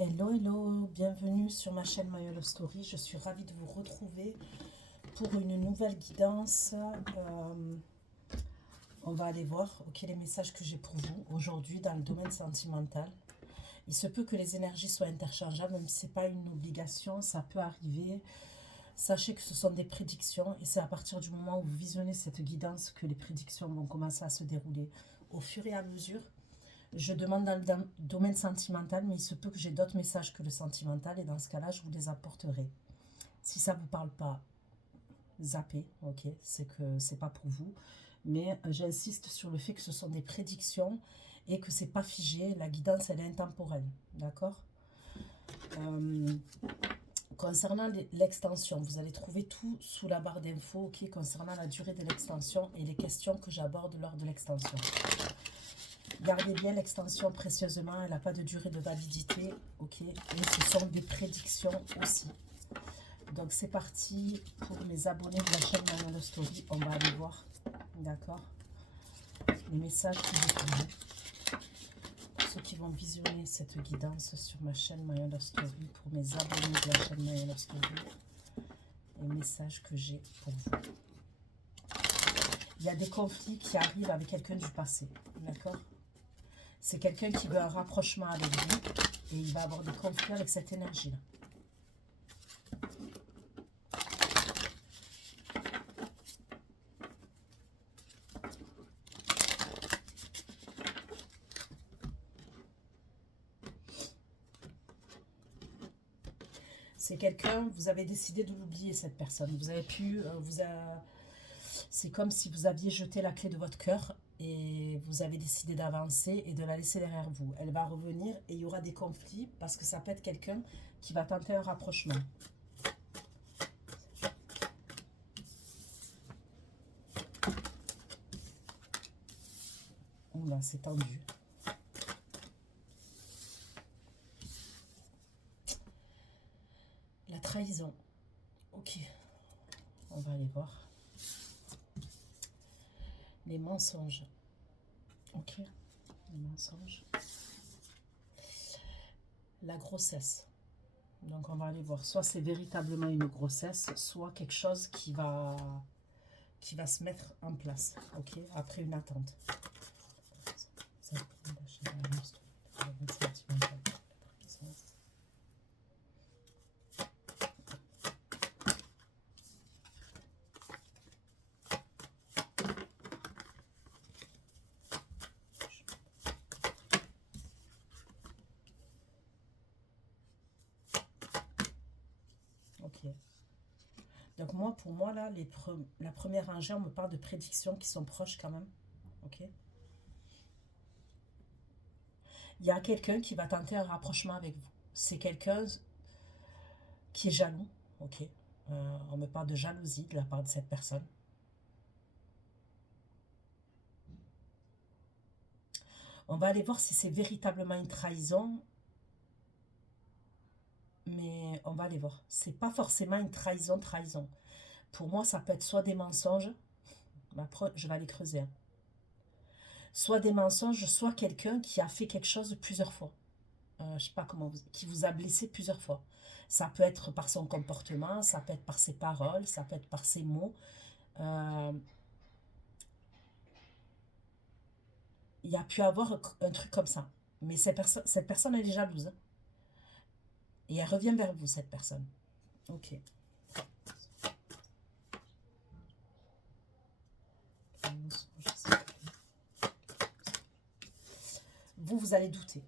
Hello, hello, bienvenue sur ma chaîne My Love Story. Je suis ravie de vous retrouver pour une nouvelle guidance. On va aller voir les messages que j'ai pour vous aujourd'hui dans le domaine sentimental. Il se peut que les énergies soient interchangeables, même si ce n'est pas une obligation, ça peut arriver. Sachez que ce sont des prédictions et c'est à partir du moment où vous visionnez cette guidance que les prédictions vont commencer à se dérouler au fur et à mesure. Je demande dans le domaine sentimental, mais il se peut que j'ai d'autres messages que le sentimental et dans ce cas-là, je vous les apporterai. Si ça ne vous parle pas, zappez, ok, c'est que c'est pas pour vous. Mais j'insiste sur le fait que ce sont des prédictions et que c'est pas figé. La guidance, elle est intemporelle, d'accord. Concernant l'extension, vous allez trouver tout sous la barre d'infos, ok, concernant la durée de l'extension et les questions que j'aborde lors de l'extension. Gardez bien l'extension précieusement, elle n'a pas de durée de validité, ok. Et ce sont des prédictions aussi. Donc c'est parti pour mes abonnés de la chaîne My Love Story. On va aller voir, d'accord, les messages que j'ai pour vous. Pour ceux qui vont visionner cette guidance sur ma chaîne My Love Story, pour mes abonnés de la chaîne My Love Story, les messages que j'ai pour vous. Il y a des conflits qui arrivent avec quelqu'un du passé, d'accord. C'est quelqu'un qui veut un rapprochement avec vous et il va avoir des conflits avec cette énergie-là. C'est quelqu'un, vous avez décidé de l'oublier, cette personne. Vous avez pu, c'est comme si vous aviez jeté la clé de votre cœur et vous avez décidé d'avancer et de la laisser derrière vous. Elle va revenir et il y aura des conflits parce que ça peut être quelqu'un qui va tenter un rapprochement. Oula, c'est tendu. La trahison. Ok, on va aller voir. Les mensonges. Ok, les mensonges. La grossesse. Donc on va aller voir. Soit c'est véritablement une grossesse, soit quelque chose qui va se mettre en place. Ok, après une attente. Ok. Donc moi, pour moi, là, la première rangée, on me parle de prédictions qui sont proches quand même. Ok. Il y a quelqu'un qui va tenter un rapprochement avec vous. C'est quelqu'un qui est jaloux. Ok. On me parle de jalousie de la part de cette personne. On va aller voir si c'est véritablement une trahison. Mais on va aller voir. C'est pas forcément une trahison. Pour moi, ça peut être soit des mensonges. Je vais aller creuser. Hein. Soit des mensonges, soit quelqu'un qui a fait quelque chose plusieurs fois. Je sais pas comment qui vous a blessé plusieurs fois. Ça peut être par son comportement, ça peut être par ses paroles, ça peut être par ses mots. Il y a pu avoir un truc comme ça. Mais cette personne, elle est jalouse. Hein. Et elle revient vers vous, cette personne. Ok. Vous allez douter.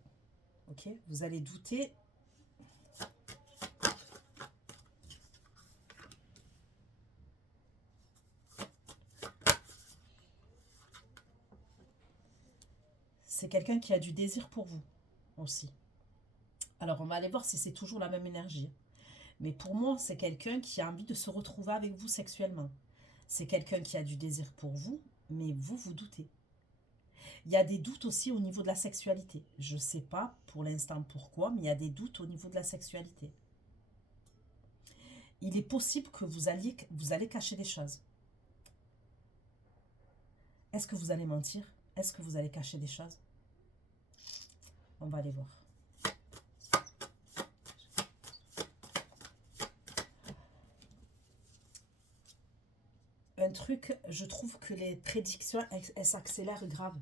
Ok. Vous allez douter. C'est quelqu'un qui a du désir pour vous aussi. Alors, on va aller voir si c'est toujours la même énergie. Mais pour moi, c'est quelqu'un qui a envie de se retrouver avec vous sexuellement. C'est quelqu'un qui a du désir pour vous, mais vous, vous doutez. Il y a des doutes aussi au niveau de la sexualité. Je ne sais pas pour l'instant pourquoi, mais il y a des doutes au niveau de la sexualité. Il est possible que vous allez cacher des choses. Est-ce que vous allez mentir? Est-ce que vous allez cacher des choses? On va aller voir. un truc, je trouve que les prédictions, elles s'accélèrent grave.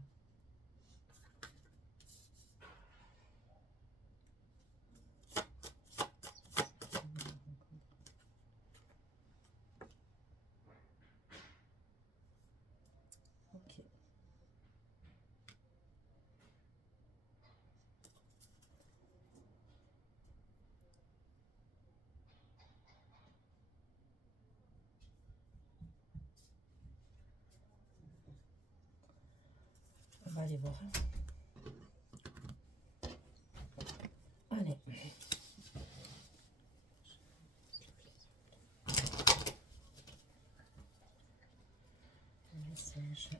Ok. On va aller voir. Allez. Message.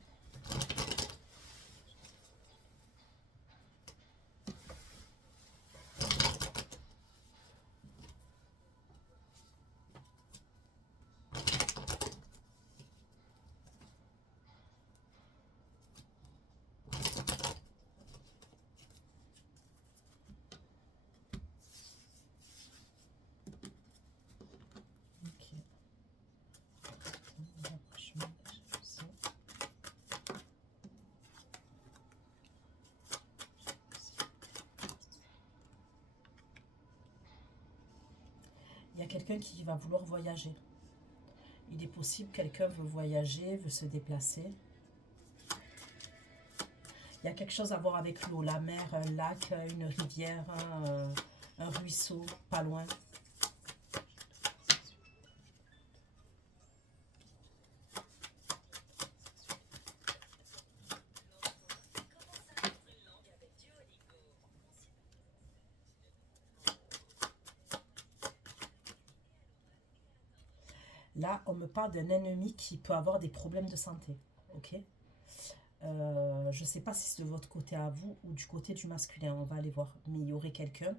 Il y a quelqu'un qui va vouloir voyager. Il est possible que quelqu'un veut voyager, veut se déplacer. Il y a quelque chose à voir avec l'eau, la mer, un lac, une rivière, un ruisseau, pas loin. Là, on me parle d'un ennemi qui peut avoir des problèmes de santé. Ok. Je ne sais pas si c'est de votre côté à vous ou du côté du masculin, on va aller voir. Mais il y aurait quelqu'un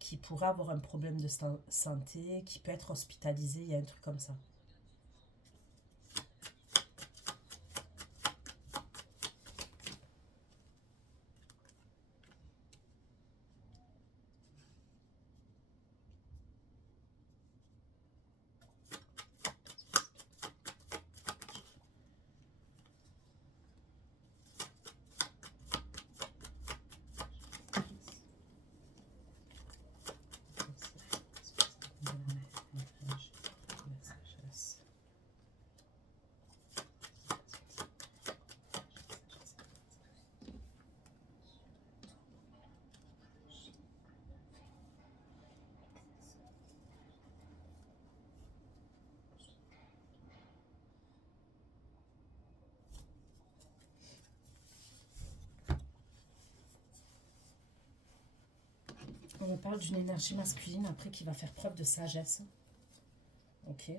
qui pourrait avoir un problème de santé, qui peut être hospitalisé, il y a un truc comme ça. On me parle d'une énergie masculine après qui va faire preuve de sagesse. Ok.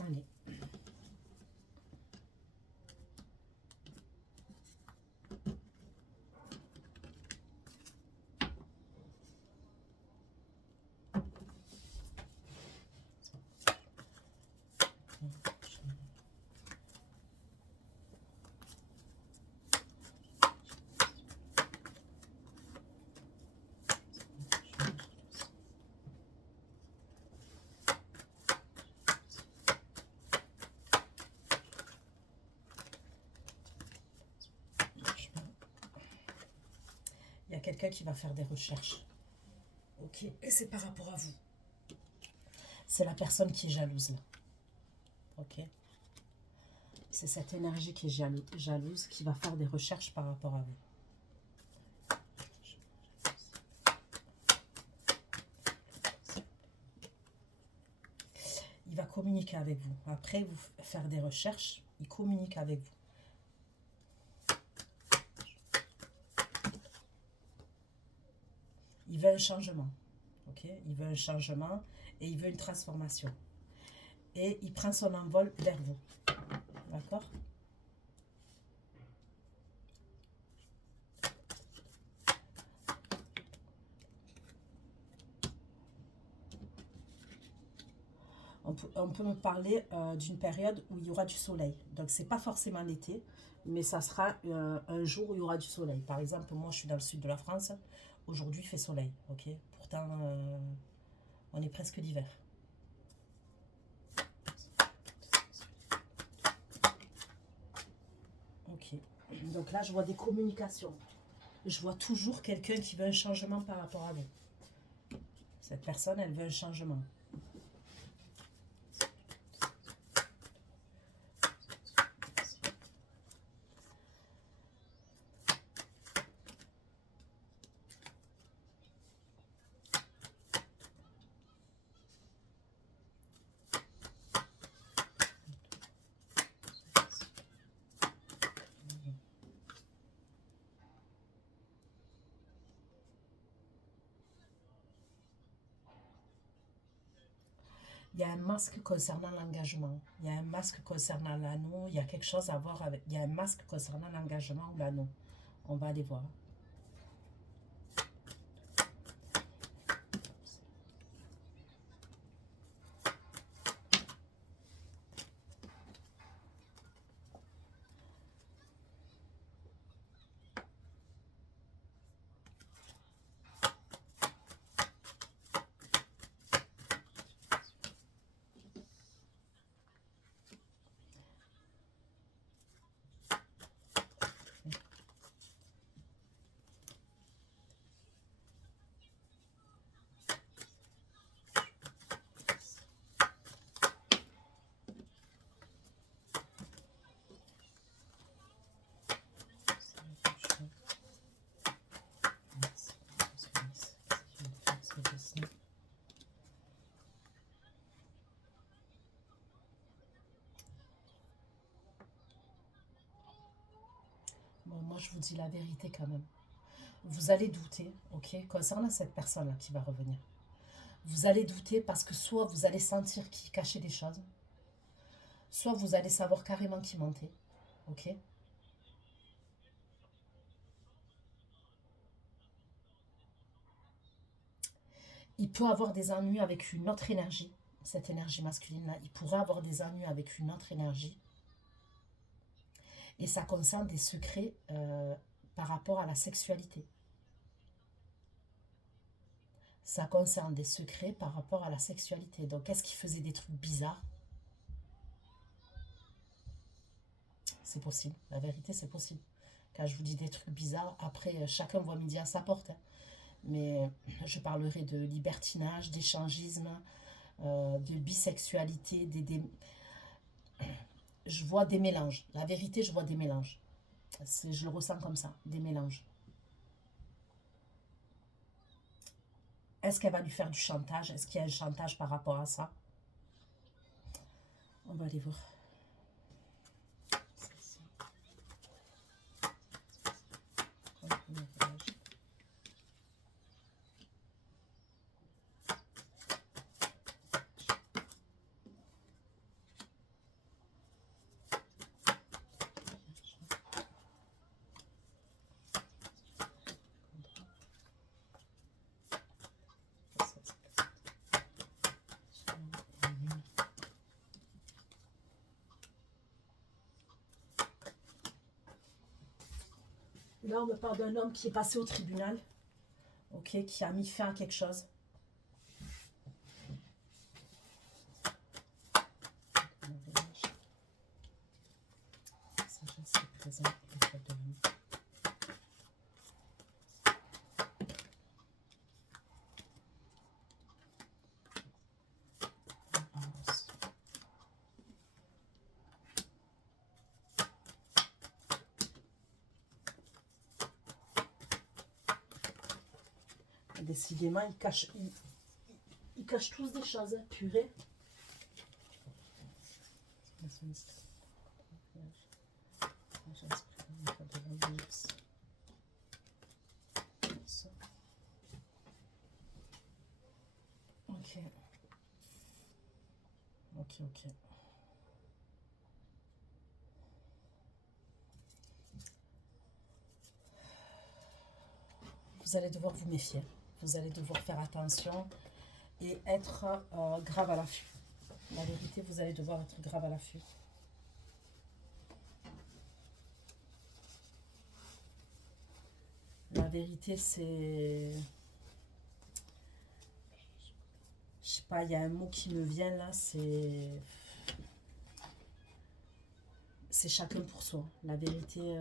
Allez. Il y a quelqu'un qui va faire des recherches. Ok, et c'est par rapport à vous. C'est la personne qui est jalouse là. Ok. C'est cette énergie qui est jalouse qui va faire des recherches par rapport à vous. Il va communiquer avec vous. Après vous faire des recherches, il communique avec vous. Il veut un changement. Ok, il veut un changement et il veut une transformation. Et il prend son envol vers vous. D'accord? On peut me parler d'une période où il y aura du soleil. Donc, c'est pas forcément l'été, mais ça sera un jour où il y aura du soleil. Par exemple, moi, je suis dans le sud de la France. Aujourd'hui, il fait soleil, ok? Pourtant, on est presque l'hiver. Ok. Donc là, je vois des communications. Je vois toujours quelqu'un qui veut un changement par rapport à vous. Cette personne, elle veut un changement. Il y a un masque concernant l'engagement. Il y a un masque concernant l'anneau. Il y a quelque chose à voir avec... Il y a un masque concernant l'engagement ou l'anneau. On va aller voir. Bon, moi, je vous dis la vérité quand même. Vous allez douter, ok, concernant cette personne-là qui va revenir. Vous allez douter parce que soit vous allez sentir qu'il cachait des choses, soit vous allez savoir carrément qu'il mentait, ok. Il peut avoir des ennuis avec une autre énergie, cette énergie masculine-là. Il pourrait avoir des ennuis avec une autre énergie. Et ça concerne des secrets par rapport à la sexualité. Ça concerne des secrets par rapport à la sexualité. Donc, est-ce qu'il faisait des trucs bizarres? C'est possible. La vérité, c'est possible. Quand je vous dis des trucs bizarres, après, chacun voit midi à sa porte. Hein. Mais je parlerai de libertinage, d'échangisme, de bisexualité, je vois des mélanges. La vérité, je vois des mélanges. Je le ressens comme ça, des mélanges. Est-ce qu'elle va lui faire du chantage? Est-ce qu'il y a un chantage par rapport à ça? On va aller voir. Là, on me parle d'un homme qui est passé au tribunal, ok, qui a mis fin à quelque chose. Décidément, ils cachent tous des choses, hein, purée. Ok. Ok, ok. Vous allez devoir vous méfier. Vous allez devoir faire attention et être grave à l'affût. La vérité, vous allez devoir être grave à l'affût. La vérité, c'est... Je sais pas, il y a un mot qui me vient là, c'est... C'est chacun pour soi. La vérité,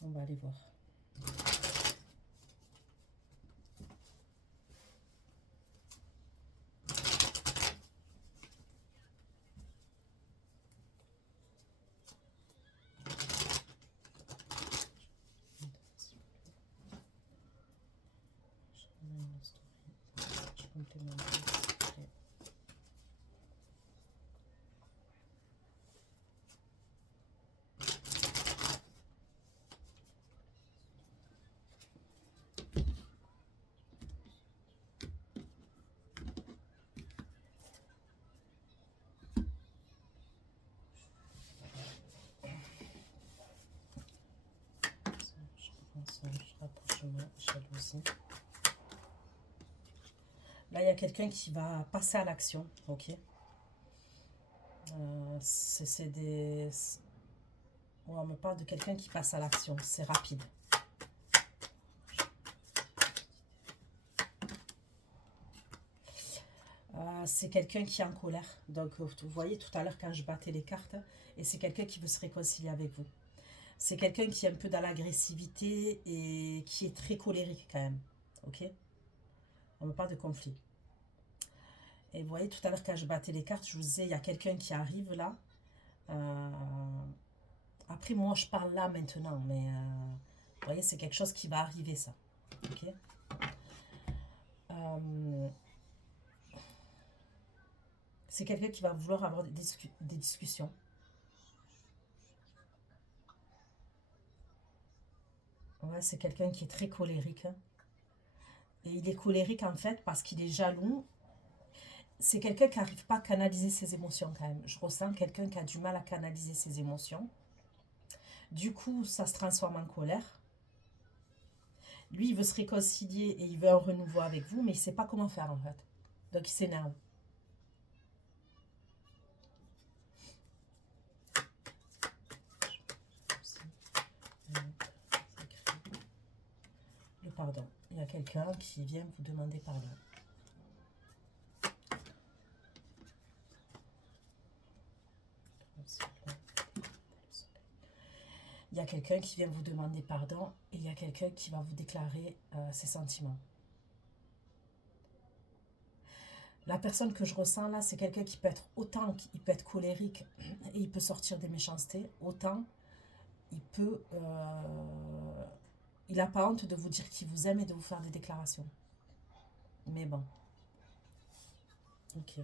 on va aller voir. Jalousie. Là, il y a quelqu'un qui va passer à l'action, ok. C'est des... On me parle de quelqu'un qui passe à l'action, c'est rapide. C'est quelqu'un qui est en colère. Donc, vous voyez tout à l'heure quand je battais les cartes, et c'est quelqu'un qui veut se réconcilier avec vous. C'est quelqu'un qui est un peu dans l'agressivité et qui est très colérique quand même. Ok? On me parle de conflit. Et vous voyez, tout à l'heure, quand je battais les cartes, je vous disais, il y a quelqu'un qui arrive là. Après, moi, je parle là maintenant, mais vous voyez, c'est quelque chose qui va arriver, ça. Ok? C'est quelqu'un qui va vouloir avoir des discussions. Ouais, c'est quelqu'un qui est très colérique. Et il est colérique, en fait, parce qu'il est jaloux. C'est quelqu'un qui n'arrive pas à canaliser ses émotions, quand même. Je ressens quelqu'un qui a du mal à canaliser ses émotions. Du coup, ça se transforme en colère. Lui, il veut se réconcilier et il veut un renouveau avec vous, mais il ne sait pas comment faire, en fait. Donc, il s'énerve. Le pardon. Il y a quelqu'un qui vient vous demander pardon. Il y a quelqu'un qui vient vous demander pardon et il y a quelqu'un qui va vous déclarer ses sentiments. La personne que je ressens là, c'est quelqu'un qui peut être autant, il peut être colérique et il peut sortir des méchancetés, autant il peut... il n'a pas honte de vous dire qu'il vous aime et de vous faire des déclarations. Mais bon. Ok.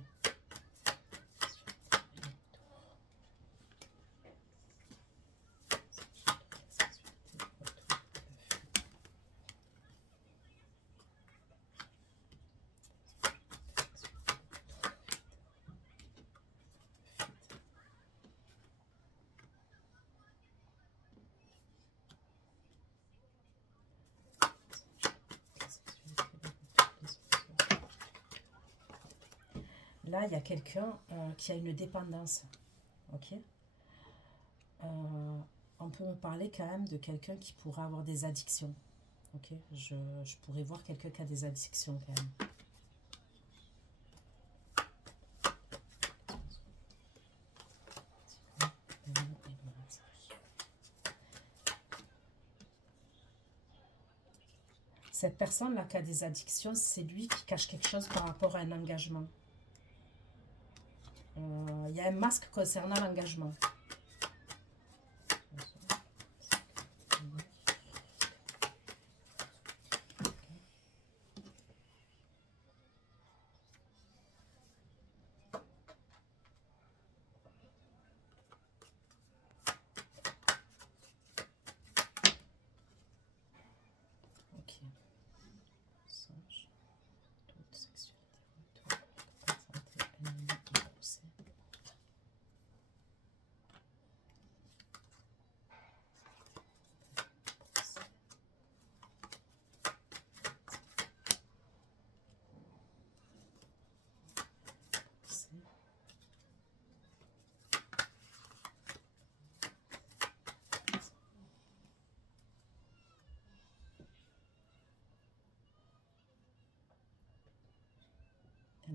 Là, il y a quelqu'un qui a une dépendance. Ok. On peut me parler quand même de quelqu'un qui pourrait avoir des addictions. Ok. Je pourrais voir quelqu'un qui a des addictions quand même. Cette personne-là qui a des addictions, c'est lui qui cache quelque chose par rapport à un engagement. Il y a un masque concernant l'engagement. Ok. Sage, toute sexualité, retour, santé, ennemi, procès.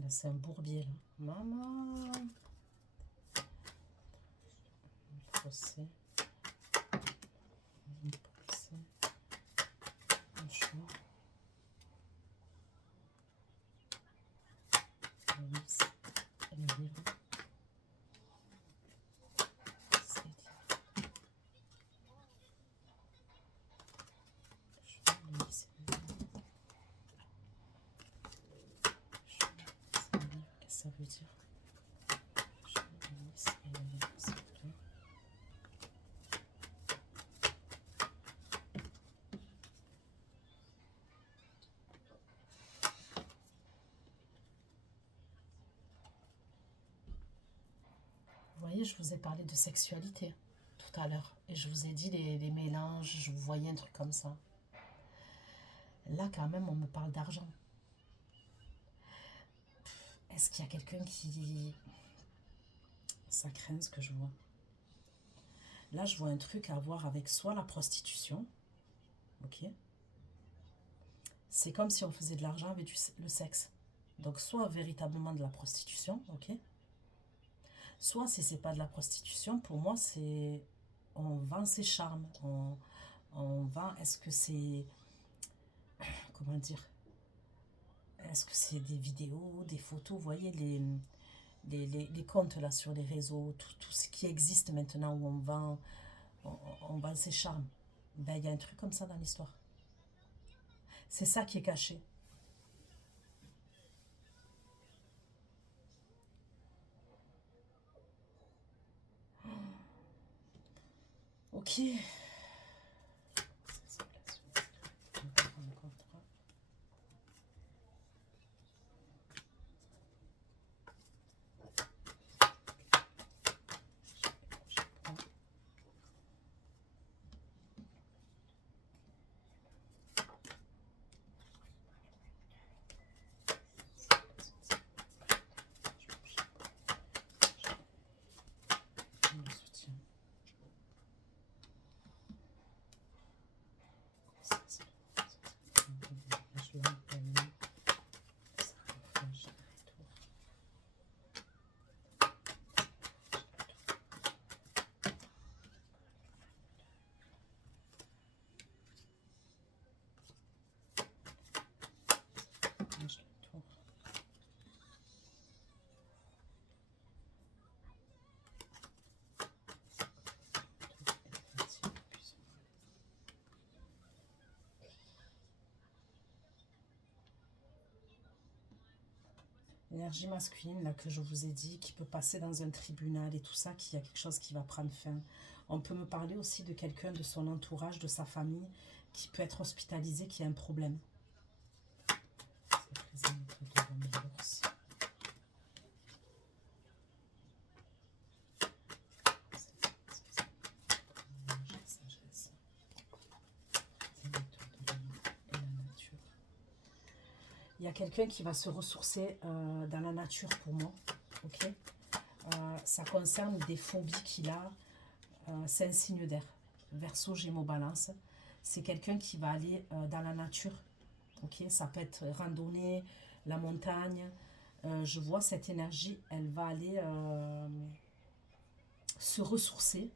Là, c'est un bourbier, là. Maman. Un procès. Un procès. Un choix. Un lys. Et le livre. C'est dit. Choix, le lys et le livre. Choix, c'est le livre. Qu'est-ce que ça veut dire? Choix, le lys et le livre, s'il vous plaît. Vous voyez, je vous ai parlé de sexualité tout à l'heure. Et je vous ai dit les mélanges, je vous voyais un truc comme ça. Là, quand même, on me parle d'argent. Est-ce qu'il y a quelqu'un qui... Ça craint ce que je vois. Là, je vois un truc à voir avec soit la prostitution. Ok. C'est comme si on faisait de l'argent avec le sexe. Donc, soit véritablement de la prostitution, ok. Soit si c'est pas de la prostitution, pour moi, c'est... On vend ses charmes. On vend... Est-ce que c'est... Comment dire? Est-ce que c'est des vidéos, des photos? Vous voyez les comptes là sur les réseaux, tout ce qui existe maintenant où on vend ses charmes. Ben, il y a un truc comme ça dans l'histoire. C'est ça qui est caché. Ok. L'énergie masculine, là, que je vous ai dit, qui peut passer dans un tribunal et tout ça, qu'il y a quelque chose qui va prendre fin. On peut me parler aussi de quelqu'un de son entourage, de sa famille, qui peut être hospitalisé, qui a un problème. Il y a quelqu'un qui va se ressourcer dans la nature pour moi. Ok. Ça concerne des phobies qu'il a. C'est un signe d'air. Verseau, Gémeaux, Balance. C'est quelqu'un qui va aller dans la nature. Ok. Ça peut être randonnée, la montagne. Je vois cette énergie. Elle va aller se ressourcer.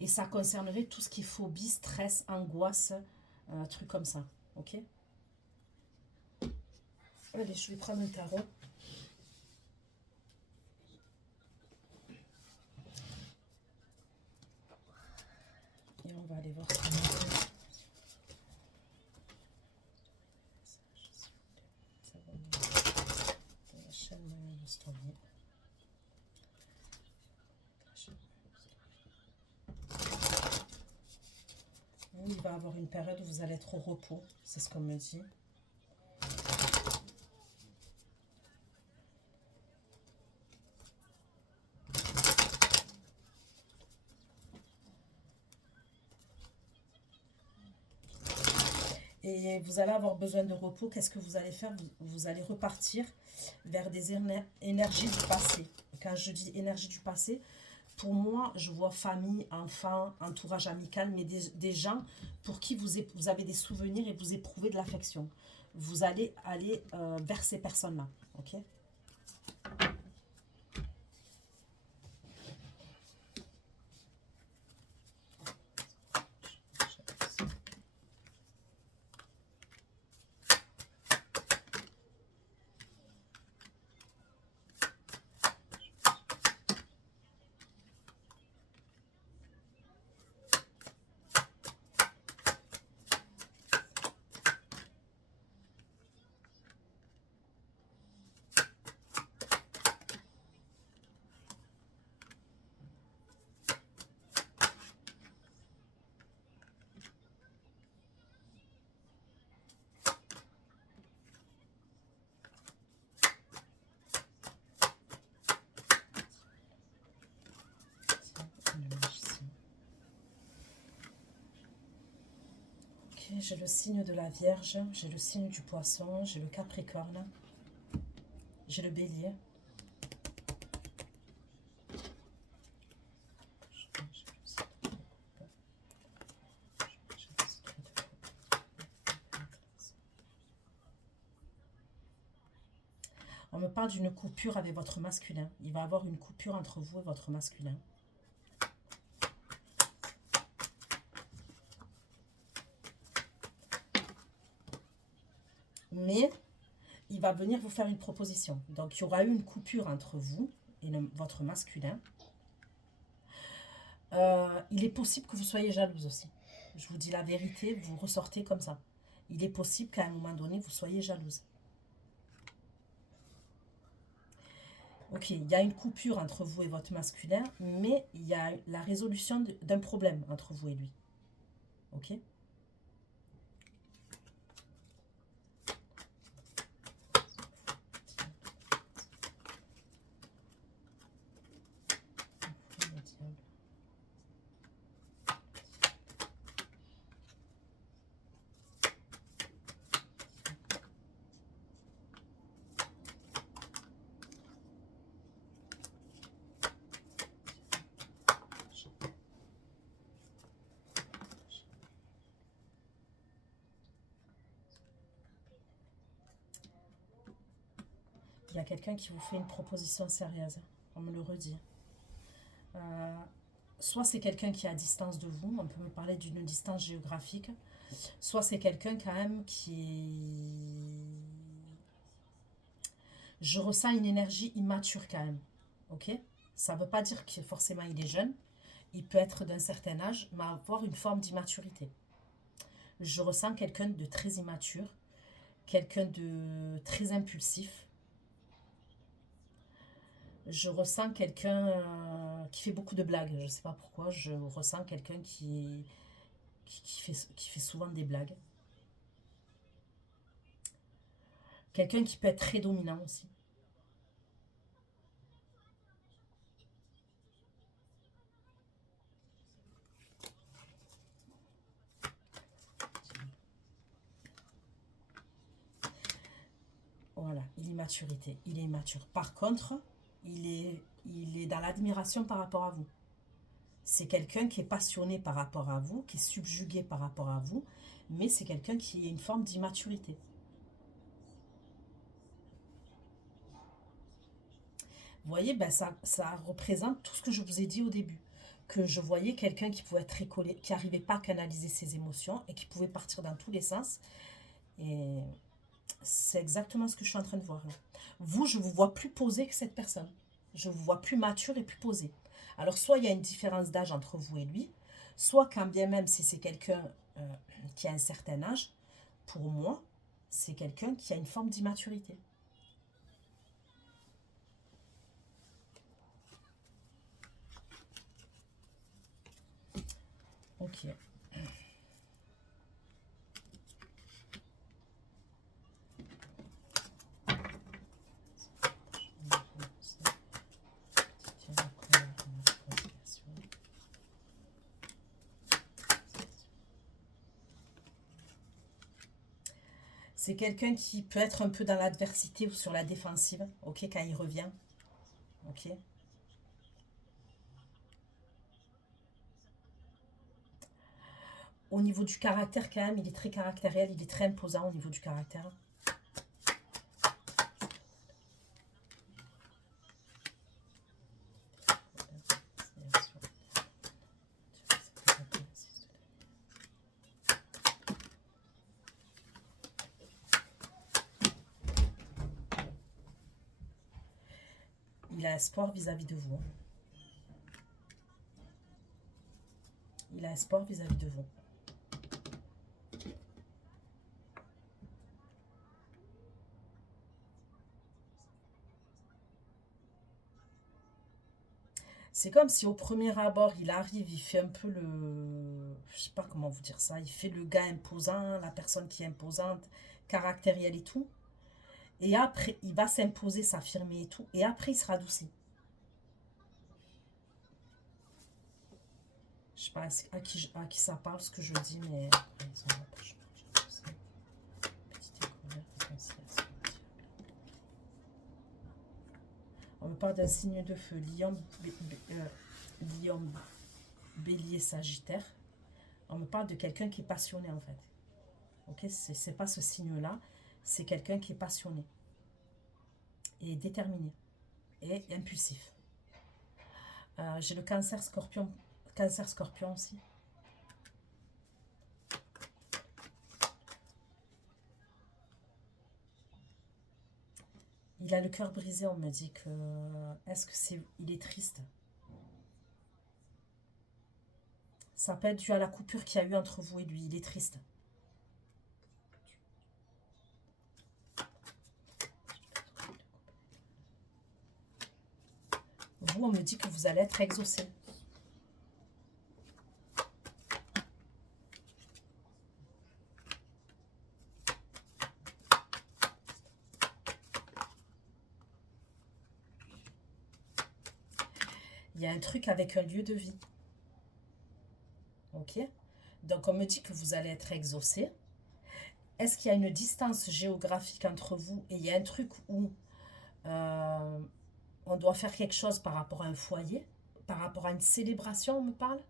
Et ça concernerait tout ce qui est phobie, stress, angoisse, trucs comme ça. Ok. Allez, je vais prendre un tarot. Et on va aller voir ce qu'on a. La chaîne de Stormy. Il va y avoir une période où vous allez être au repos. C'est ce qu'on me dit. Et vous allez avoir besoin de repos. Qu'est-ce que vous allez faire? Vous allez repartir vers des énergies du passé. Quand je dis énergie du passé, pour moi, je vois famille, enfants, entourage amical, mais des gens pour qui vous avez des souvenirs et vous éprouvez de l'affection. vous allez aller vers ces personnes-là. Ok? J'ai le signe de la Vierge, j'ai le signe du Poisson, j'ai le Capricorne, j'ai le Bélier. On me parle d'une coupure avec votre masculin. Il va y avoir une coupure entre vous et votre masculin. Mais il va venir vous faire une proposition. Donc, il y aura eu une coupure entre vous et votre masculin. Il est possible que vous soyez jalouse aussi. Je vous dis la vérité, vous ressortez comme ça. Il est possible qu'à un moment donné, vous soyez jalouse. Ok, il y a une coupure entre vous et votre masculin, mais il y a la résolution d'un problème entre vous et lui. Ok? Il y a quelqu'un qui vous fait une proposition sérieuse, on me le redit. Soit c'est quelqu'un qui est à distance de vous, on peut me parler d'une distance géographique, soit c'est quelqu'un quand même Je ressens une énergie immature quand même, ok? Ça ne veut pas dire que forcément il est jeune, il peut être d'un certain âge, mais avoir une forme d'immaturité. Je ressens quelqu'un de très immature, quelqu'un de très impulsif. Je ressens quelqu'un qui fait beaucoup de blagues. Je ne sais pas pourquoi. Je ressens quelqu'un qui fait souvent des blagues. Quelqu'un qui peut être très dominant aussi. Voilà, il est immaturité. Il est immature. Par contre, il est dans l'admiration par rapport à vous. C'est quelqu'un qui est passionné par rapport à vous, qui est subjugué par rapport à vous, mais c'est quelqu'un qui a une forme d'immaturité. Vous voyez, ben ça représente tout ce que je vous ai dit au début. Que je voyais quelqu'un qui pouvait être écolé, qui n'arrivait pas à canaliser ses émotions et qui pouvait partir dans tous les sens. Et c'est exactement ce que je suis en train de voir là. Vous, je vous vois plus posé que cette personne. Je vous vois plus mature et plus posé. Alors, soit il y a une différence d'âge entre vous et lui, soit quand bien même si c'est quelqu'un qui a un certain âge, pour moi, c'est quelqu'un qui a une forme d'immaturité. Ok. C'est quelqu'un qui peut être un peu dans l'adversité ou sur la défensive, ok, quand il revient, ok. au niveau du caractère quand même, il est très caractériel, il est très imposant au niveau du caractère. Il a espoir vis-à-vis de vous. Il a espoir vis-à-vis de vous. C'est comme si au premier abord, il arrive, il fait un peu le... Je sais pas comment vous dire ça. Il fait le gars imposant, la personne qui est imposante, caractérielle et tout. Et après, il va s'imposer, s'affirmer et tout. Et après, il sera adouci. Je sais pas à qui ça parle, ce que je dis, mais... On me parle d'un signe de feu, lion, bélier, sagittaire. On me parle de quelqu'un qui est passionné en fait. Ok, c'est pas ce signe-là, c'est quelqu'un qui est passionné et déterminé et impulsif. J'ai le cancer scorpion aussi. Il a le cœur brisé, on me dit que... Est-ce que c'est... Il est triste. Ça peut être dû à la coupure qu'il y a eu entre vous et lui. Il est triste. Vous, on me dit que vous allez être exaucé. Il y a un truc avec un lieu de vie. Ok? Donc, on me dit que vous allez être exaucé. Est-ce qu'il y a une distance géographique entre vous et il y a un truc où on doit faire quelque chose par rapport à un foyer, par rapport à une célébration, on me parle?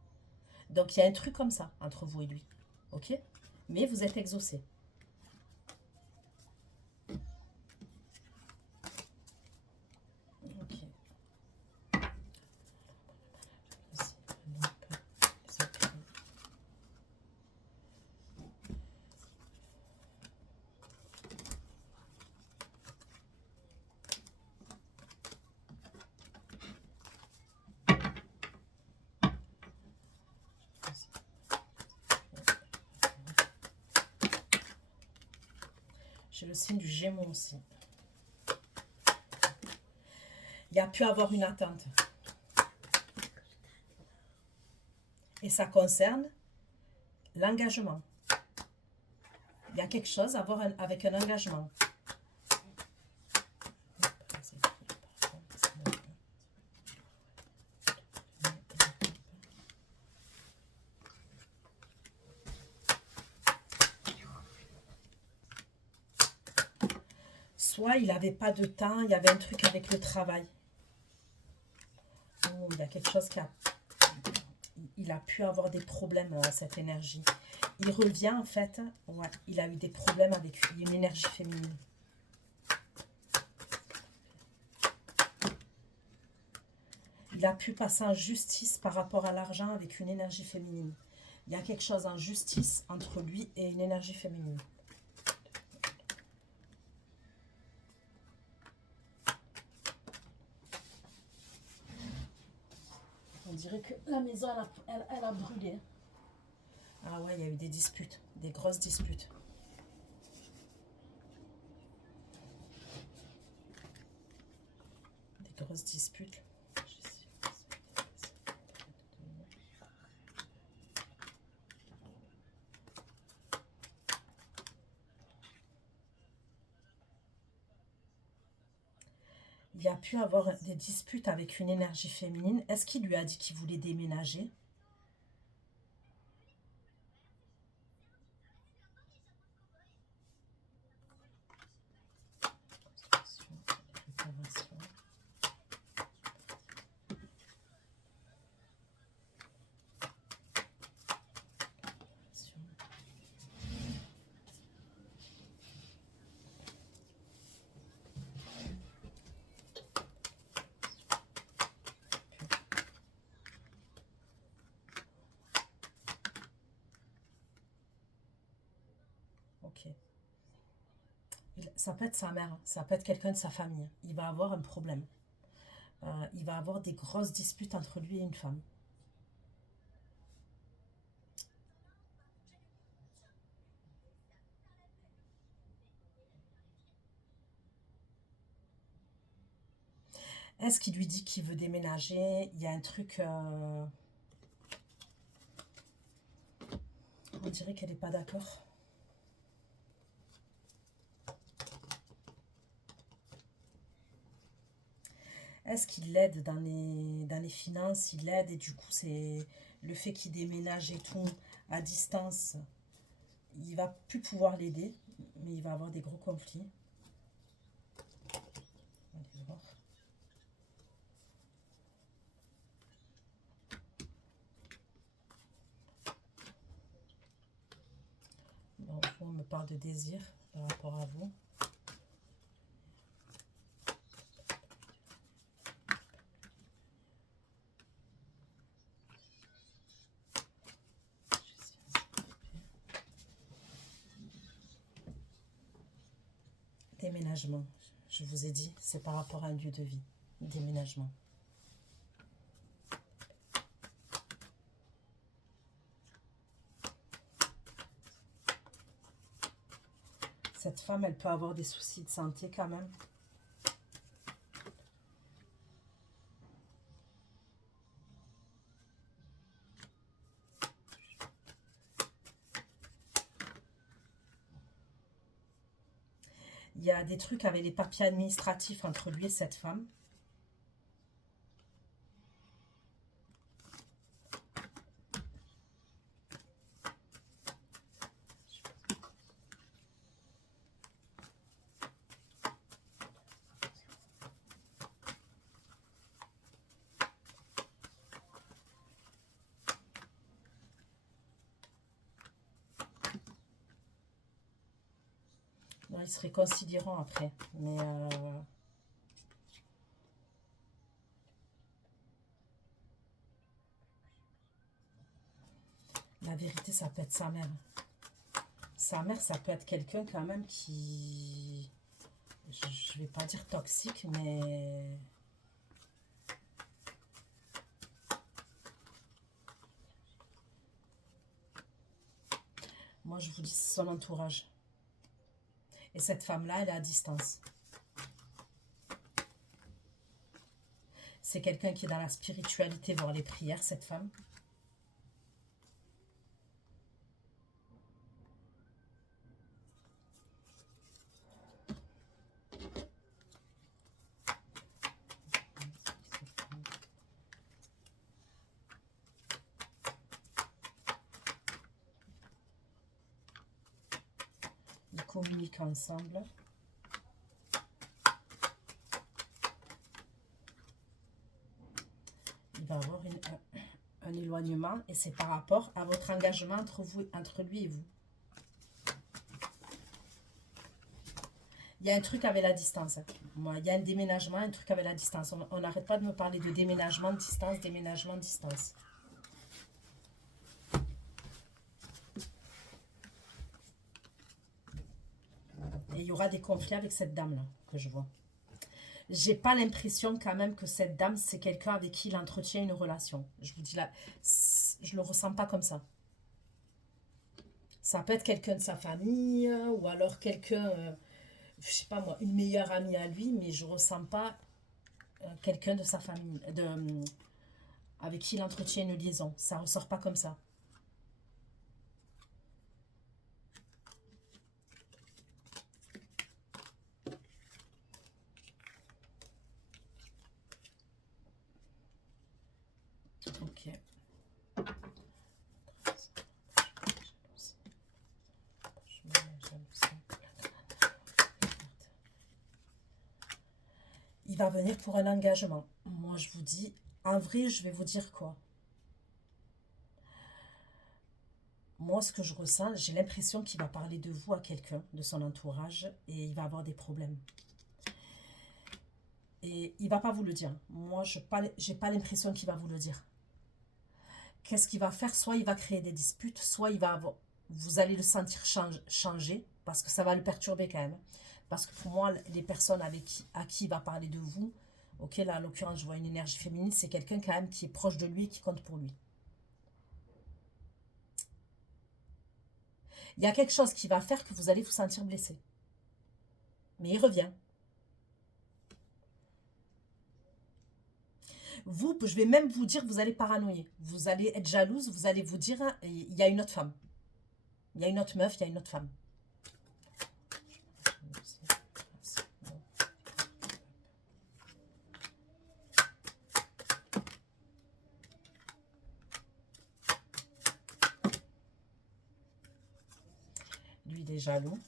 Donc, il y a un truc comme ça entre vous et lui. Ok? Mais vous êtes exaucé. J'ai le signe du Gémeaux aussi. Il y a pu avoir une attente. Et ça concerne l'engagement. Il y a quelque chose à voir avec un engagement. Soit il n'avait pas de temps, il y avait un truc avec le travail. Oh, il y a quelque chose qui a... Il a pu avoir des problèmes, cette énergie. Il revient, en fait, ouais, il a eu des problèmes avec une énergie féminine. Il a pu passer en justice par rapport à l'argent avec une énergie féminine. Il y a quelque chose en justice entre lui et une énergie féminine. On dirait que la maison, elle a brûlé. Ah ouais, il y a eu des disputes, des grosses disputes. Des grosses disputes. Il a pu avoir des disputes avec une énergie féminine. Est-ce qu'il lui a dit qu'il voulait déménager? Ça peut être sa mère, ça peut être quelqu'un de sa famille. Il va avoir un problème. Il va avoir des grosses disputes entre lui et une femme. Est-ce qu'il lui dit qu'il veut déménager? Il y a un truc... on dirait qu'elle n'est pas d'accord. Est-ce qu'il l'aide dans les finances? Il l'aide et du coup, c'est le fait qu'il déménage et tout à distance. Il va plus pouvoir l'aider, mais il va avoir des gros conflits. On va aller voir. Bon, on me parle de désir par rapport à vous. Déménagement, je vous ai dit, c'est par rapport à un lieu de vie. Déménagement. Cette femme, elle peut avoir des soucis de santé quand même. Il y a des trucs avec les papiers administratifs entre lui et cette femme. Non, ils se réconcilieront après. Mais la vérité, ça peut être sa mère. Sa mère, ça peut être quelqu'un quand même qui... Je vais pas dire toxique, mais... Moi, je vous dis, c'est son entourage. Et cette femme-là, elle est à distance. C'est quelqu'un qui est dans la spiritualité, voire les prières, cette femme. Ils communiquent ensemble. Il va avoir un éloignement et c'est par rapport à votre engagement entre lui et vous. Il y a un truc avec la distance. Moi, il y a un déménagement, un truc avec la distance. On n'arrête pas de me parler de déménagement, de distance, déménagement, de distance. Et il y aura des conflits avec cette dame-là que je vois. J'ai pas l'impression quand même que cette dame, c'est quelqu'un avec qui il entretient une relation. Je vous dis là, je le ressens pas comme ça. Ça peut être quelqu'un de sa famille ou alors quelqu'un, je sais pas moi, une meilleure amie à lui, mais je ressens pas quelqu'un de sa famille, avec qui il entretient une liaison. Ça ressort pas comme ça. Ok. Il va venir pour un engagement. Moi, je vous dis, en vrai, je vais vous dire quoi. Moi, ce que je ressens, j'ai l'impression qu'il va parler de vous à quelqu'un, de son entourage, et il va avoir des problèmes. Et il va pas vous le dire. Moi, je n'ai pas l'impression qu'il va vous le dire. Qu'est-ce qu'il va faire? Soit il va créer des disputes, soit il va avoir, vous allez le sentir changer. parce que ça va le perturber quand même. Parce que pour moi, les personnes à qui il va parler de vous, ok, là, en l'occurrence, je vois une énergie féminine, c'est quelqu'un quand même qui est proche de lui et qui compte pour lui. Il y a quelque chose qui va faire que vous allez vous sentir blessé. Mais il revient. Vous, je vais même vous dire que vous allez paranoïer. Vous allez être jalouse, vous allez vous dire, hein, il y a une autre femme. Il y a une autre meuf, il y a une autre femme. Lui, il est jaloux.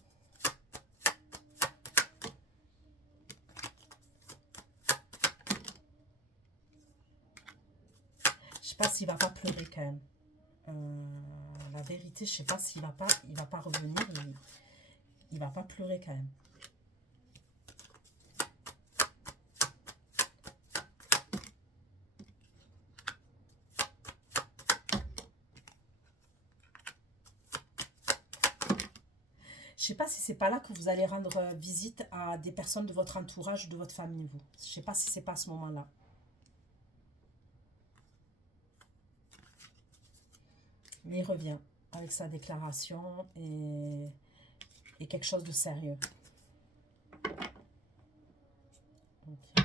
Je sais pas s'il va pas pleurer quand même. La vérité, je sais pas s'il va pas revenir. Il va pas pleurer quand même. Je sais pas si c'est pas là que vous allez rendre visite à des personnes de votre entourage, de votre famille, vous. Je sais pas si c'est pas à ce moment-là. Mais il revient avec sa déclaration et quelque chose de sérieux. Ok.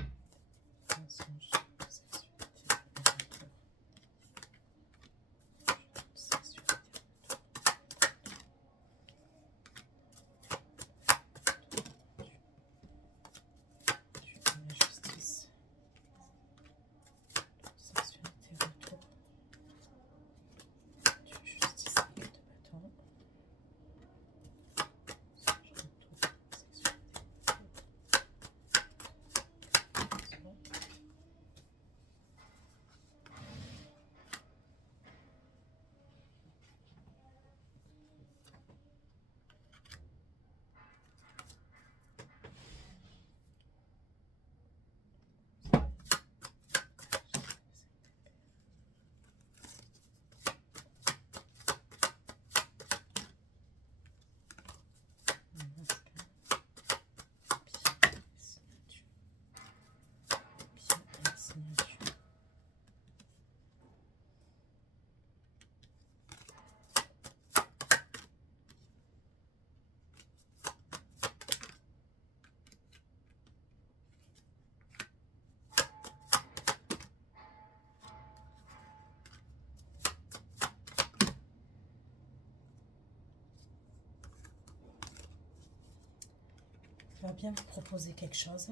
Il va bien vous proposer quelque chose.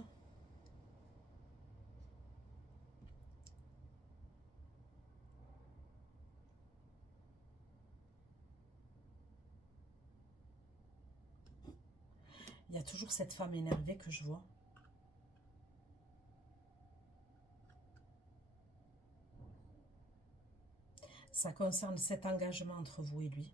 Il y a toujours cette femme énervée que je vois. Ça concerne cet engagement entre vous et lui.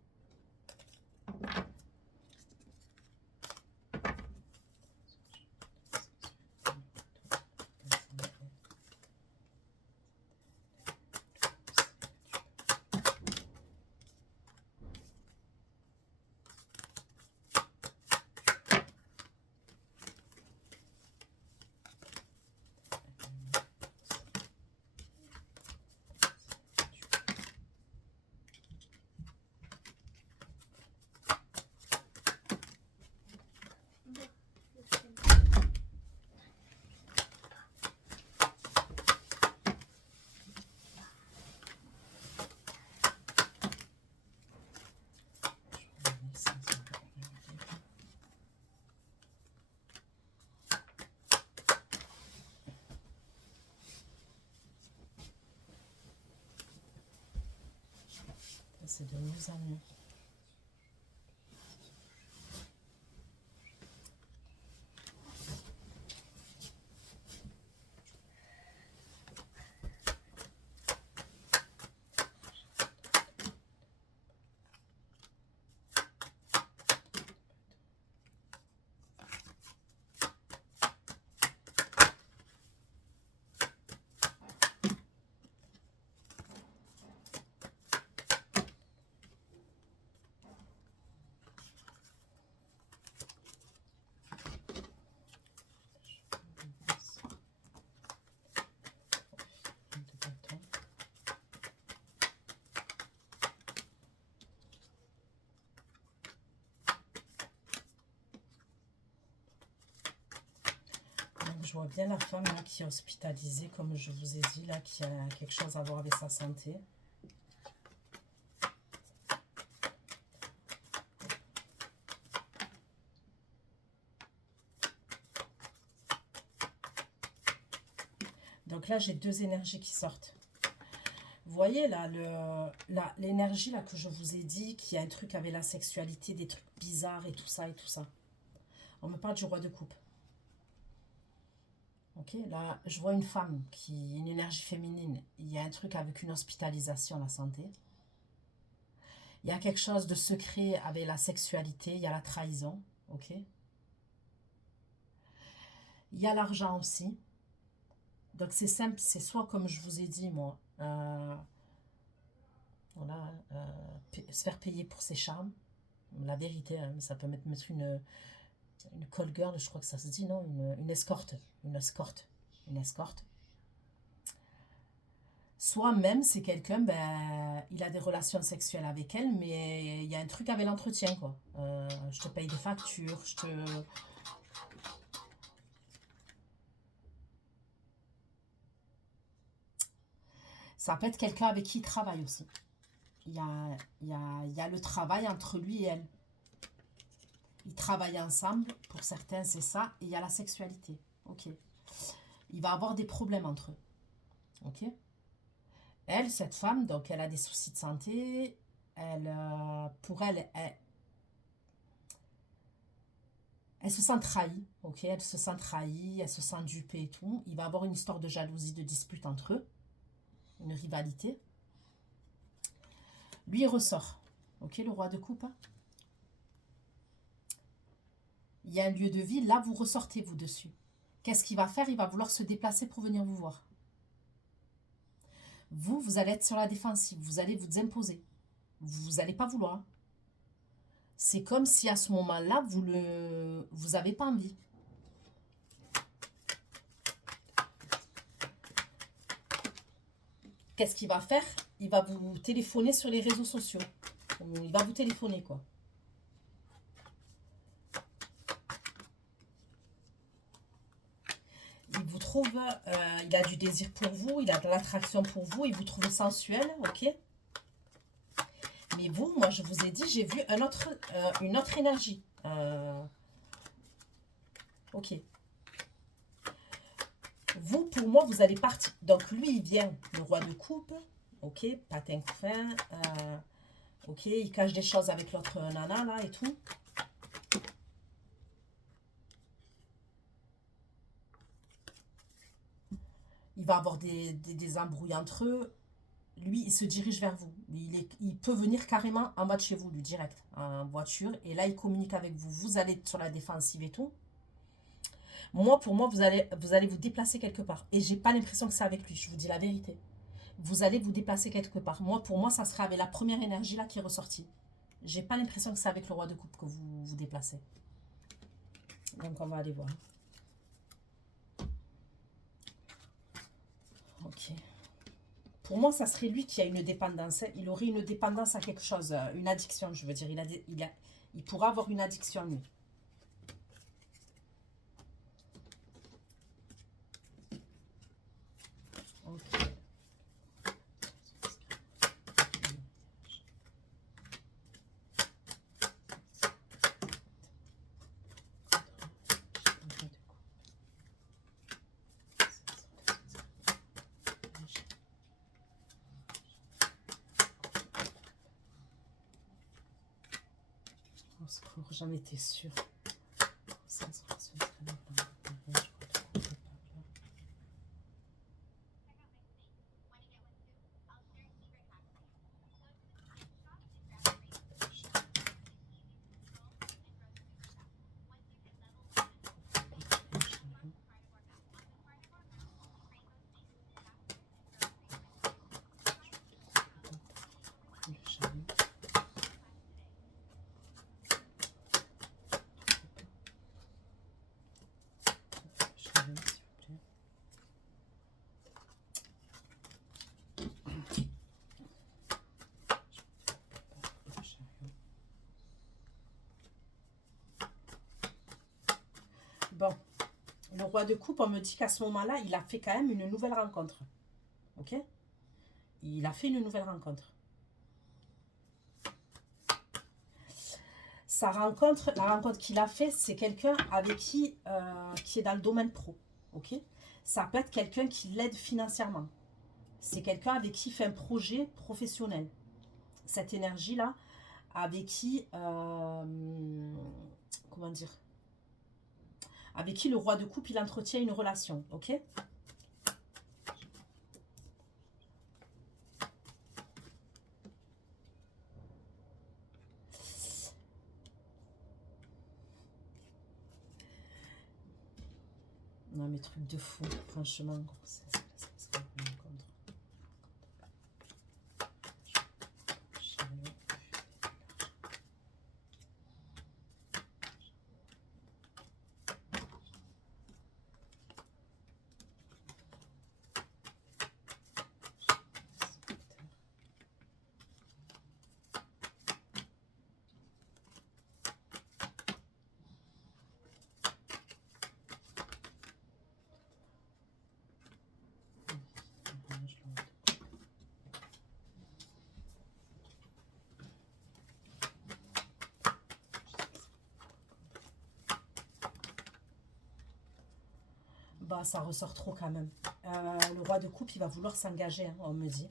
C'est de mieux en mieux. Je vois bien la femme là, qui est hospitalisée, comme je vous ai dit, là, qui a quelque chose à voir avec sa santé. Donc là, j'ai deux énergies qui sortent. Vous voyez là, l'énergie là que je vous ai dit, qu'il y a un truc avec la sexualité, des trucs bizarres et tout ça et tout ça. On me parle du roi de coupe. Ok, là, je vois une femme qui, une énergie féminine. Il y a un truc avec une hospitalisation, la santé. Il y a quelque chose de secret avec la sexualité. Il y a la trahison. Ok. Il y a l'argent aussi. Donc c'est simple, c'est soit comme je vous ai dit, moi, voilà, se faire payer pour ses charmes. La vérité, hein, ça peut mettre une call girl, je crois que ça se dit, non, une escorte. Une escorte. Une escorte. Soit même c'est quelqu'un, ben, il a des relations sexuelles avec elle, mais il y a un truc avec l'entretien, quoi. Je te paye des factures, je te... Ça peut être quelqu'un avec qui il travaille aussi. Il y a le travail entre lui et elle. Ils travaillent ensemble, pour certains c'est ça, et il y a la sexualité. Ok. Il va avoir des problèmes entre eux. Ok. Elle, cette femme, donc elle a des soucis de santé. Pour elle, elle se sent trahie. Ok. Elle se sent trahie, elle se sent dupée et tout. Il va avoir une histoire de jalousie, de dispute entre eux. Une rivalité. Lui, il ressort. Ok, le roi de coupe. Il y a un lieu de vie, là, vous ressortez, vous, dessus. Qu'est-ce qu'il va faire? Il va vouloir se déplacer pour venir vous voir. Vous allez être sur la défensive. Vous allez vous imposer. Vous n'allez pas vouloir. C'est comme si à ce moment-là, vous n'avez pas envie. Qu'est-ce qu'il va faire? Il va vous téléphoner sur les réseaux sociaux. Il va vous téléphoner, quoi. Il vous trouve, il a du désir pour vous, il a de l'attraction pour vous, il vous trouve sensuel, ok? Mais vous, moi, je vous ai dit, j'ai vu une autre énergie. Ok. Vous, pour moi, vous allez partir. Donc, lui, il vient, le roi de coupe. Ok, patin fin. Ok, il cache des choses avec l'autre nana, là, et tout. Il va avoir des embrouilles entre eux. Lui, il se dirige vers vous. Il peut venir carrément en bas de chez vous, lui, direct, en voiture. Et là, il communique avec vous. Vous allez être sur la défensive et tout. Moi, pour moi, vous allez vous déplacer quelque part. Et j'ai pas l'impression que c'est avec lui, je vous dis la vérité. Vous allez vous déplacer quelque part. Moi, pour moi, ça serait avec la première énergie là qui est ressortie. J'ai pas l'impression que c'est avec le roi de coupe que vous vous déplacez. Donc, on va aller voir. Ok. Pour moi, ça serait lui qui a une dépendance. Il aurait une dépendance à quelque chose, une addiction, je veux dire. Il pourra avoir une addiction, lui. Ok. Au secours, j'en étais sûre. Bon, Le roi de coupe, on me dit qu'à ce moment-là, il a fait quand même une nouvelle rencontre. Ok? Il a fait une nouvelle rencontre. Sa rencontre, la rencontre qu'il a fait, c'est quelqu'un avec qui est dans le domaine pro. Ok? Ça peut être quelqu'un qui l'aide financièrement. C'est quelqu'un avec qui il fait un projet professionnel. Cette énergie-là, avec qui, comment dire, avec qui le roi de coupe, il entretient une relation. Ok? Non, mais trucs de fou, franchement. Bah, ça ressort trop quand même. Le roi de coupe, il va vouloir s'engager, hein, on me dit.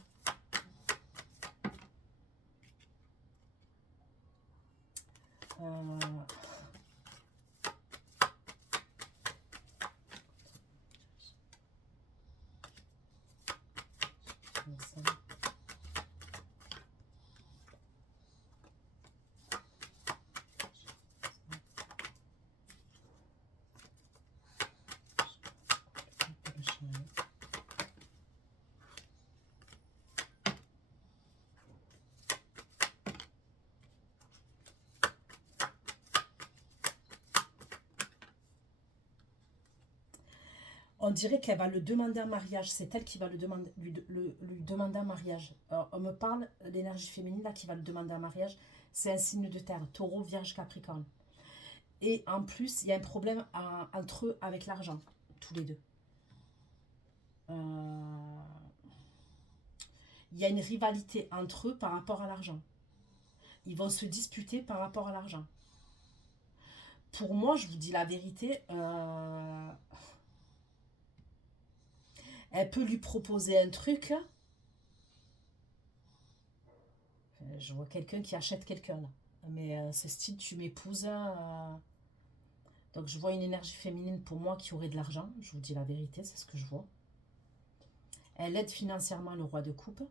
On dirait qu'elle va le demander en mariage. C'est elle qui va le demander, lui demander en mariage. Alors, on me parle, l'énergie féminine là qui va le demander en mariage, c'est un signe de terre, taureau, vierge, capricorne. Et en plus, il y a un problème entre eux avec l'argent, tous les deux. Il y a une rivalité entre eux par rapport à l'argent. Ils vont se disputer par rapport à l'argent. Pour moi, je vous dis la vérité, elle peut lui proposer un truc. Je vois quelqu'un qui achète quelqu'un là. Mais c'est style, tu m'épouses. Donc je vois une énergie féminine pour moi qui aurait de l'argent. Je vous dis la vérité, c'est ce que je vois. Elle aide financièrement le roi de coupe.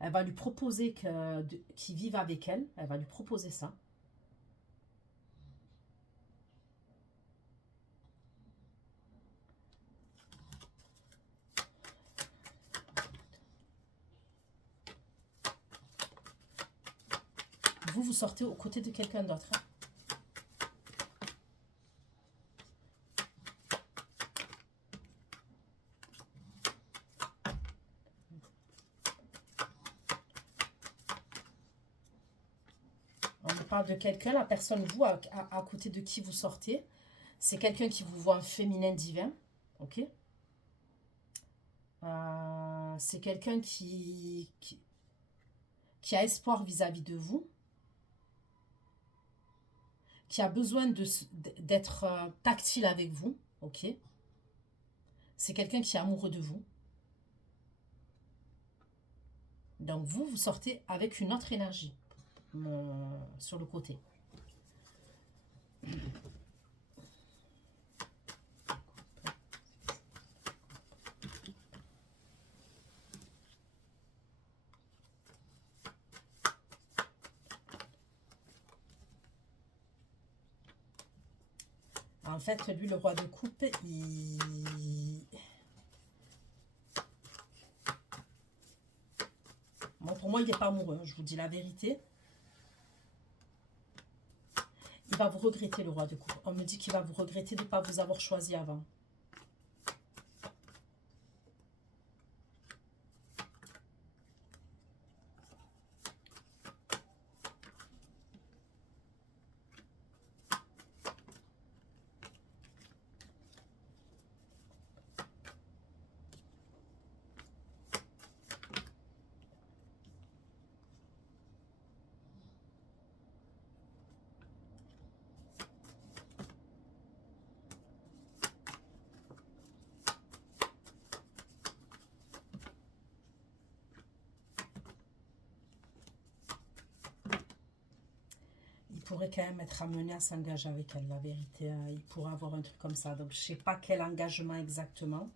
Elle va lui proposer qu'il vive avec elle. Elle va lui proposer ça. Vous sortez aux côtés de quelqu'un d'autre. Hein. On parle de quelqu'un, la personne, vous, à côté de qui vous sortez, c'est quelqu'un qui vous voit en féminin divin. Ok? C'est quelqu'un qui a espoir vis-à-vis de vous, qui a besoin d'être tactile avec vous, ok? C'est quelqu'un qui est amoureux de vous. Donc vous sortez avec une autre énergie sur le côté. En fait, lui, le roi de coupe, bon, pour moi, il n'est pas amoureux, hein, je vous dis la vérité. Il va vous regretter, le roi de coupe. On me dit qu'il va vous regretter de ne pas vous avoir choisi avant. pourrait quand même être amené à s'engager avec elle, la vérité. Il pourrait avoir un truc comme ça. Donc, je ne sais pas quel engagement exactement.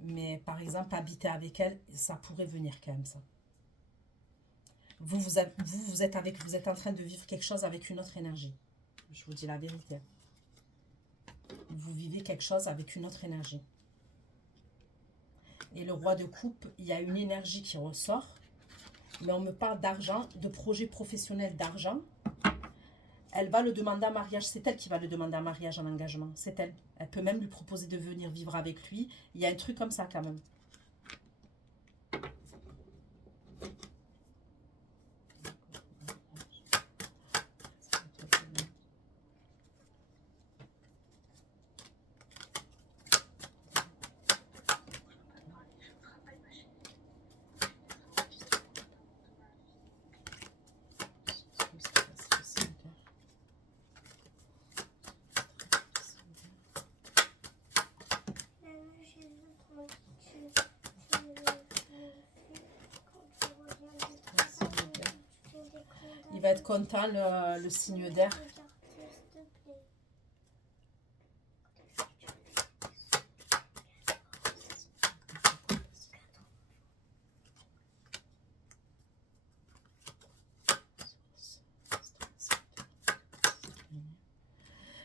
Mais par exemple, habiter avec elle, ça pourrait venir quand même, ça. Vous êtes en train de vivre quelque chose avec une autre énergie. Je vous dis la vérité. Vous vivez quelque chose avec une autre énergie. Et le roi de coupe, il y a une énergie qui ressort. Mais on me parle d'argent, de projet professionnel d'argent. Elle va le demander en mariage. C'est elle qui va le demander en mariage, en engagement. C'est elle. Elle peut même lui proposer de venir vivre avec lui. Il y a un truc comme ça quand même. Il va être content, le signe d'air.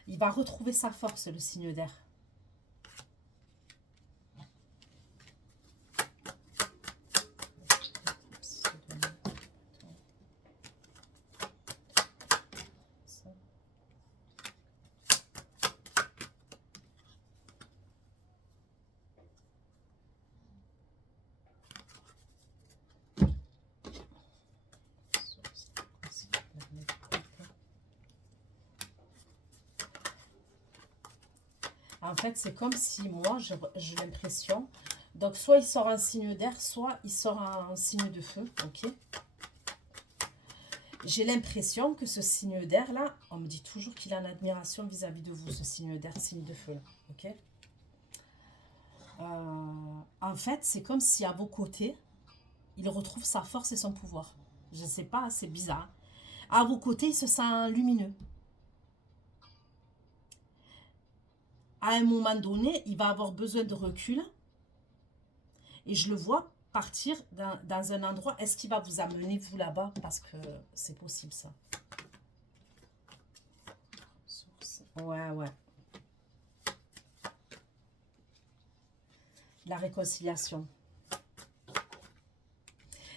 Il va retrouver sa force, le signe d'air. En fait, c'est comme si moi, j'ai l'impression... Donc, soit il sort un signe d'air, soit il sort un signe de feu. Ok. J'ai l'impression que ce signe d'air-là, on me dit toujours qu'il a une admiration vis-à-vis de vous, ce signe d'air, signe de feu-là. Ok. En fait, c'est comme si à vos côtés, il retrouve sa force et son pouvoir. Je ne sais pas, c'est bizarre. À vos côtés, il se sent lumineux. À un moment donné, il va avoir besoin de recul. Et je le vois partir dans un endroit. Est-ce qu'il va vous amener, vous, là-bas? Parce que c'est possible, ça. Ouais, ouais. La réconciliation.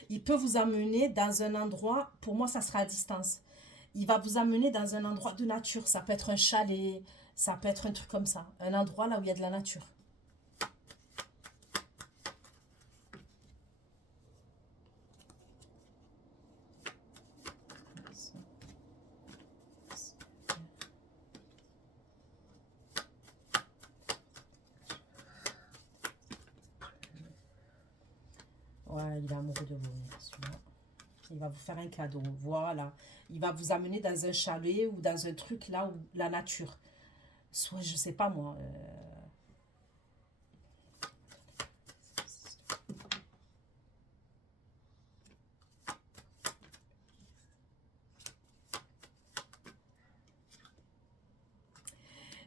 Il peut vous amener dans un endroit, pour moi, ça sera à distance. Il va vous amener dans un endroit de nature. Ça peut être un chalet, ça peut être un truc comme ça. Un endroit là où il y a de la nature. Ouais, il est amoureux de vous, celui-là. Il va vous faire un cadeau, voilà. Il va vous amener dans un chalet ou dans un truc là où la nature. Soit, je sais pas moi.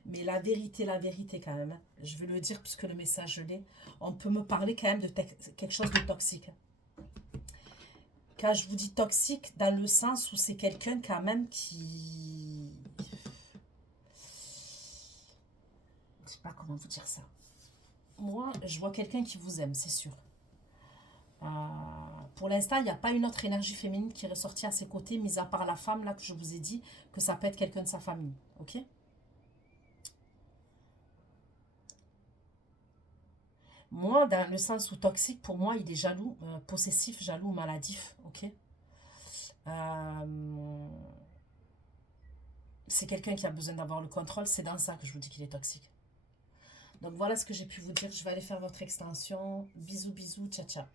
Mais la vérité quand même. Hein. Je vais le dire puisque le message je l'ai. On peut me parler quand même de quelque chose de toxique. Quand je vous dis toxique, dans le sens où c'est quelqu'un quand même qui... Je sais pas comment vous dire ça. Moi, je vois quelqu'un qui vous aime, c'est sûr. Pour l'instant, il n'y a pas une autre énergie féminine qui est ressortie à ses côtés, mis à part la femme, là, que je vous ai dit, que ça peut être quelqu'un de sa famille. Ok? Moi, dans le sens où toxique, pour moi, il est jaloux, possessif, jaloux, maladif. Ok? Euh, c'est quelqu'un qui a besoin d'avoir le contrôle. C'est dans ça que je vous dis qu'il est toxique. Donc voilà ce que j'ai pu vous dire. Je vais aller faire votre extension. Bisous, bisous, ciao, ciao.